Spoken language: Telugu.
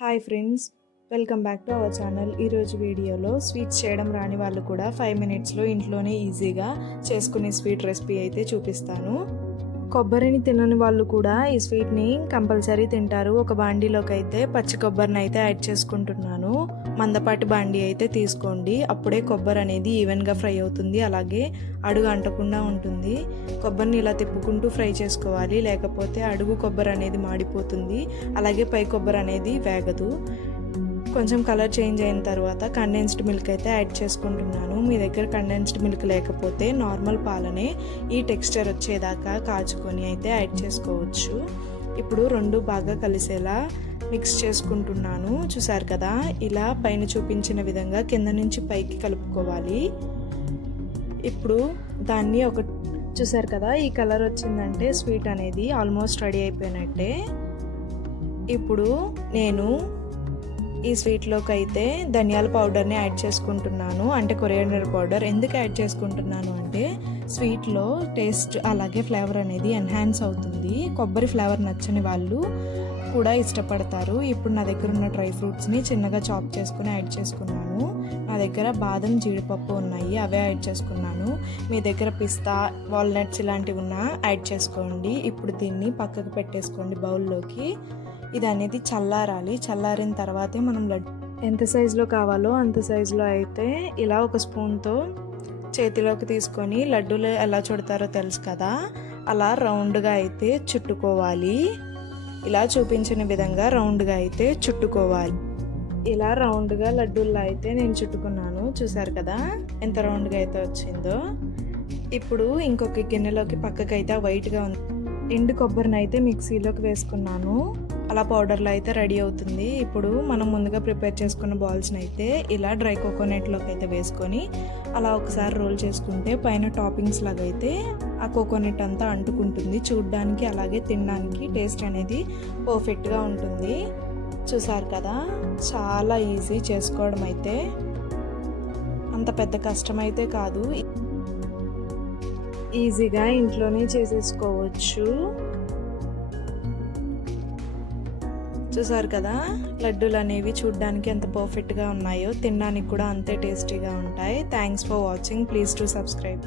Hi friends, welcome back to our channel. ఈరోజు వీడియోలో స్వీట్స్ చేయడం రాని వాళ్ళు కూడా 5 మినిట్స్లో ఇంట్లోనే ఈజీగా చేసుకునే స్వీట్ రెసిపీ అయితే చూపిస్తాను. కొబ్బరిని తినని వాళ్ళు కూడా ఈ స్వీట్ని కంపల్సరీ తింటారు. ఒక బాండీలోకి అయితే పచ్చి కొబ్బరిని అయితే యాడ్ చేసుకుంటున్నాను. మందపాటి బాండీ అయితే తీసుకోండి, అప్పుడే కొబ్బరి అనేది ఈవెన్గా ఫ్రై అవుతుంది, అలాగే అడుగు అంటకుండా ఉంటుంది. కొబ్బరిని ఇలా తిప్పుకుంటూ ఫ్రై చేసుకోవాలి, లేకపోతే అడుగు కొబ్బరి అనేది మాడిపోతుంది, అలాగే పై కొబ్బరి అనేది వేగదు. కొంచెం కలర్ చేంజ్ అయిన తర్వాత కండెన్స్డ్ మిల్క్ అయితే యాడ్ చేసుకుంటున్నాను. మీ దగ్గర కండెన్స్డ్ మిల్క్ లేకపోతే నార్మల్ పాలనే ఈ టెక్స్చర్ వచ్చేదాకా కాచుకొని అయితే యాడ్ చేసుకోవచ్చు. ఇప్పుడు రెండు బాగా కలిసేలా మిక్స్ చేసుకుంటున్నాను. చూసారు కదా, ఇలా పైన చూపించిన విధంగా కింద నుంచి పైకి కలుపుకోవాలి. ఇప్పుడు దాన్ని చూసారు కదా, ఈ కలర్ వచ్చిందంటే స్వీట్ అనేది ఆల్మోస్ట్ రెడీ అయిపోయినట్టే. ఇప్పుడు నేను ఈ స్వీట్లోకి అయితే ధనియాల పౌడర్ని యాడ్ చేసుకుంటున్నాను, అంటే కొరియాండర్ పౌడర్. ఎందుకు యాడ్ చేసుకుంటున్నాను అంటే స్వీట్లో టేస్ట్ అలాగే ఫ్లేవర్ అనేది ఎన్హాన్స్ అవుతుంది. కొబ్బరి ఫ్లేవర్ నచ్చని వాళ్ళు కూడా ఇష్టపడతారు. ఇప్పుడు నా దగ్గర ఉన్న డ్రై ఫ్రూట్స్ని చిన్నగా చాప్ చేసుకుని యాడ్ చేసుకున్నాను. నా దగ్గర బాదం, జీడిపప్పు ఉన్నాయి, అవే యాడ్ చేసుకున్నాను. మీ దగ్గర పిస్తా, వాల్నట్స్ ఇలాంటివి ఉన్నా యాడ్ చేసుకోండి. ఇప్పుడు దీన్ని పక్కకు పెట్టేసుకోండి బౌల్లోకి. ఇది అనేది చల్లారాలి. చల్లారిన తర్వాతే మనం లడ్డు ఎంత సైజులో కావాలో అంత సైజులో అయితే ఇలా ఒక స్పూన్తో చేతిలోకి తీసుకొని లడ్డూలు ఎలా చుడతారో తెలుసు కదా, అలా రౌండ్గా అయితే చుట్టుకోవాలి. ఇలా చూపించిన విధంగా రౌండ్గా అయితే చుట్టుకోవాలి. ఇలా రౌండ్గా లడ్డూల్లో అయితే నేను చుట్టుకున్నాను. చూసారు కదా ఎంత రౌండ్గా అయితే వచ్చిందో. ఇప్పుడు ఇంకొక గిన్నెలోకి పక్కకైతే వైట్గా ఉంది ఎండు కొబ్బరిని అయితే మిక్సీలోకి వేసుకున్నాను. అలా పౌడర్లో అయితే రెడీ అవుతుంది. ఇప్పుడు మనం ముందుగా ప్రిపేర్ చేసుకున్న బాల్స్ని అయితే ఇలా డ్రై కోకోనట్లోకి అయితే వేసుకొని అలా ఒకసారి రోల్ చేసుకుంటే పైన టాపింగ్స్ లాగా అయితే ఆ కోకోనట్ అంతా అంటుకుంటుంది. చూడడానికి అలాగే తినడానికి టేస్ట్ అనేది పర్ఫెక్ట్గా ఉంటుంది. చూసారు కదా, చాలా ఈజీ చేసుకోవడం అయితే, అంత పెద్ద కష్టమైతే కాదు, ఈజీగా ఇంట్లోనే చేసేసుకోవచ్చు. చూసారు కదా, లడ్డూలు అనేవి చూడడానికి ఎంత పర్ఫెక్ట్గా ఉన్నాయో, తినడానికి కూడా అంతే టేస్టీగా ఉంటాయి. Thanks for watching. Please to subscribe.